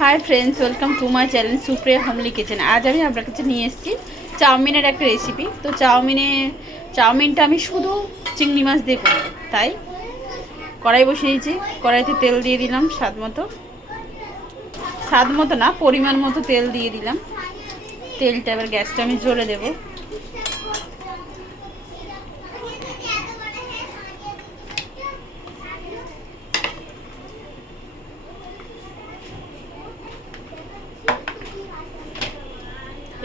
Hi friends, welcome to my channel Supriya homely kitchen. আজ আমি আপনার কাছে নিয়ে এসেছি চাউমিনের একটা রেসিপি। তো চাউমিনটা আমি শুধু চিংড়ি মাছ দিয়ে করব, তাই কড়াই বসিয়েছি। কড়াইতে তেল দিয়ে দিলাম স্বাদ মতো না, পরিমাণ মতো তেল দিয়ে দিলাম। তেলটা এবার গ্যাসটা আমি জ্বলে দেবো।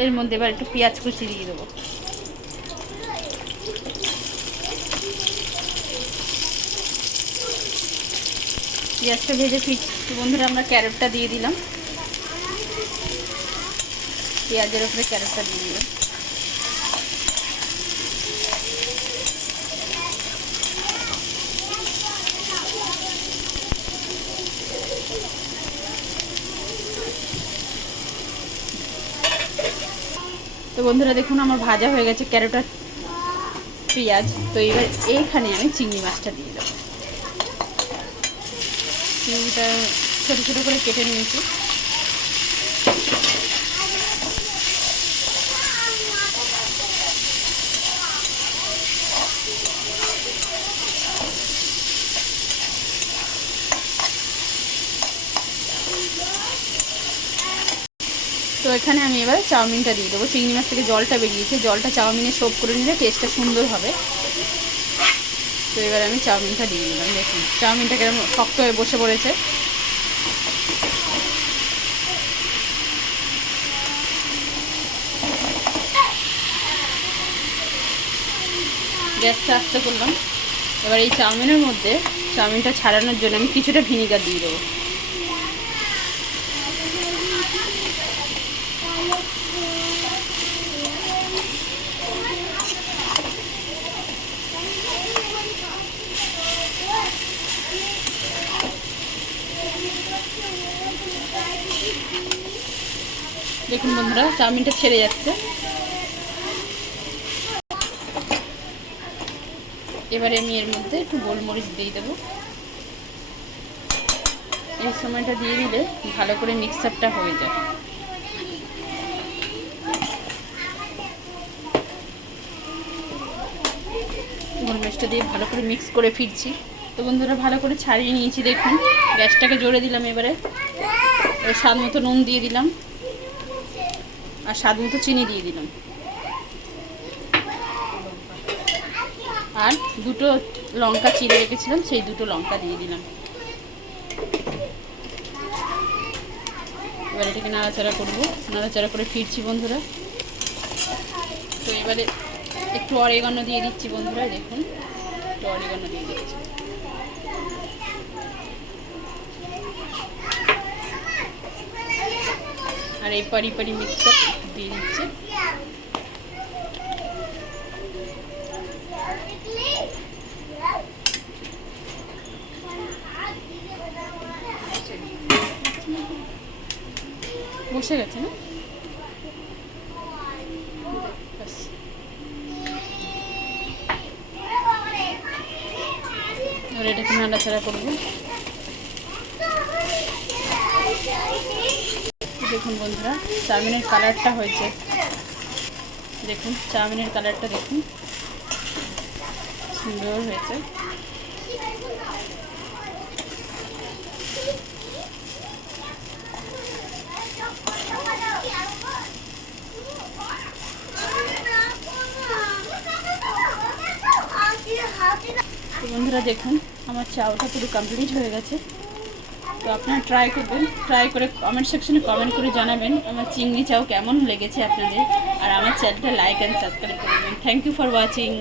এর মধ্যে এবার একটু পেঁয়াজ কুচি দিয়ে দেবো। পেঁয়াজটা ভেজে ফিরছি বন্ধুরা, আমরা ক্যারটটা দিয়ে দিলাম। পেঁয়াজের উপরে ক্যারটটা দিয়ে দিলাম। তো বন্ধুরা দেখুন, আমার ভাজা হয়ে গেছে ক্যারট আর পেঁয়াজ। তো এবার এইখানে আমি চিংড়ি মাছটা দিয়ে দেবো। চিংড়িটা ছোটো ছোটো করে কেটে নিয়েছি। তো এখানে আমি এবার চাউমিনটা দিয়ে দেবো। চিংড়ি মাছ থেকে জলটা বেরিয়েছে, জলটা চাউমিনে সোপ করে নিলে টেস্টটা সুন্দর হবে। তো এবার আমি চাউমিনটা দিয়ে দিলাম। দেখুন চাউমিনটা কেমন শক্ত হয়ে বসে পড়েছে। গ্যাসটা আস্তে করলাম। এবার এই চাউমিনের মধ্যে চাউমিনটা ছাড়ানোর জন্য আমি কিছুটা ভিনিগার দিয়ে দেবো। দেখুন বন্ধুরা, চাউমিনটা ছেড়ে যাচ্ছে। এবারে আমি এর মধ্যে একটু গোলমরিচ দিয়ে দেবো। এই সময়টা দিয়ে দিলে ভালো করে মিক্সআপটা হয়ে যায়। গোলমরিচটা দিয়ে ভালো করে মিক্স করে ফিরছি। তো বন্ধুরা ভালো করে ছাড়িয়ে নিয়েছি। দেখুন গ্যাসটাকে জোরে দিলাম। এবারে স্বাদ মতো নুন দিয়ে দিলাম আর স্বাদ মতো চিনি দিয়ে দিলাম। আর দুটো লঙ্কা চিড়ে রেখেছিলাম, সেই দুটো লঙ্কা দিয়ে দিলাম। এবার এটাকে নাড়াচাড়া করবো। নাড়াচাড়া করে ফিরছি বন্ধুরা। তো এবারে একটু অরিগানো দিয়ে দিচ্ছি বন্ধুরা। দেখুন একটু অরিগানো দিয়ে দিচ্ছি। আর এই পারি মিক্সচার দিয়ে দিচ্ছি। বসে গেছে না? এবার এটাকে নাড়াচাড়া করবো। দেখুন বন্ধুরা চাউমিনের কালারটা হয়েছে। দেখুন চাউমিনের কালারটা দেখুন, সুন্দর হয়েছে। বন্ধুরা দেখুন আমার চাউটা পুরো কমপ্লিট হয়ে গেছে। তো আপনারা ট্রাই করবেন, ট্রাই করে কমেন্ট সেকশনে কমেন্ট করে জানাবেন আমার চিংড়ি চাউ কেমন লেগেছে আপনাদের। আর আমার চ্যানেলটা লাইক অ্যান্ড সাবস্ক্রাইব করবেন। Thank you for watching.